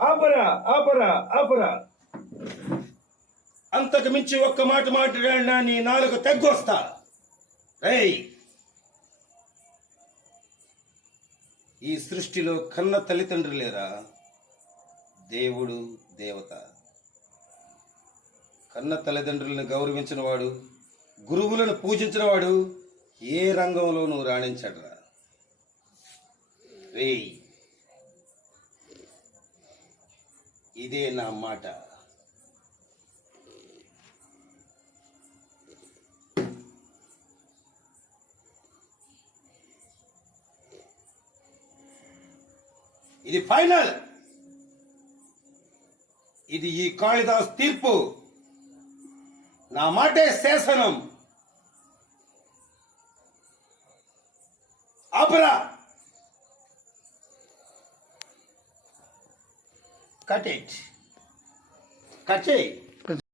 ఆపరా ఆపరా ఆపరా. అంతకు మించి ఒక్క మాట మాట్లాడినా నీ నాలుగు తెగ్గొస్తా. రేయ్, ఈ సృష్టిలో కన్న తల్లిదండ్రులు లేరా? దేవుడు దేవత. కన్న తల్లిదండ్రులను గౌరవించిన వాడు, గురువులను పూజించిన వాడు ఏ రంగంలోనూ రాణించడరా. రేయ్, ఇదే నా మాట. ఇది ఫైనల్. ఇది ఈ కాళిదాస్ తీర్పు. నా మాటే శాసనం. ఆపరా. Cut it. కట్ చేయి.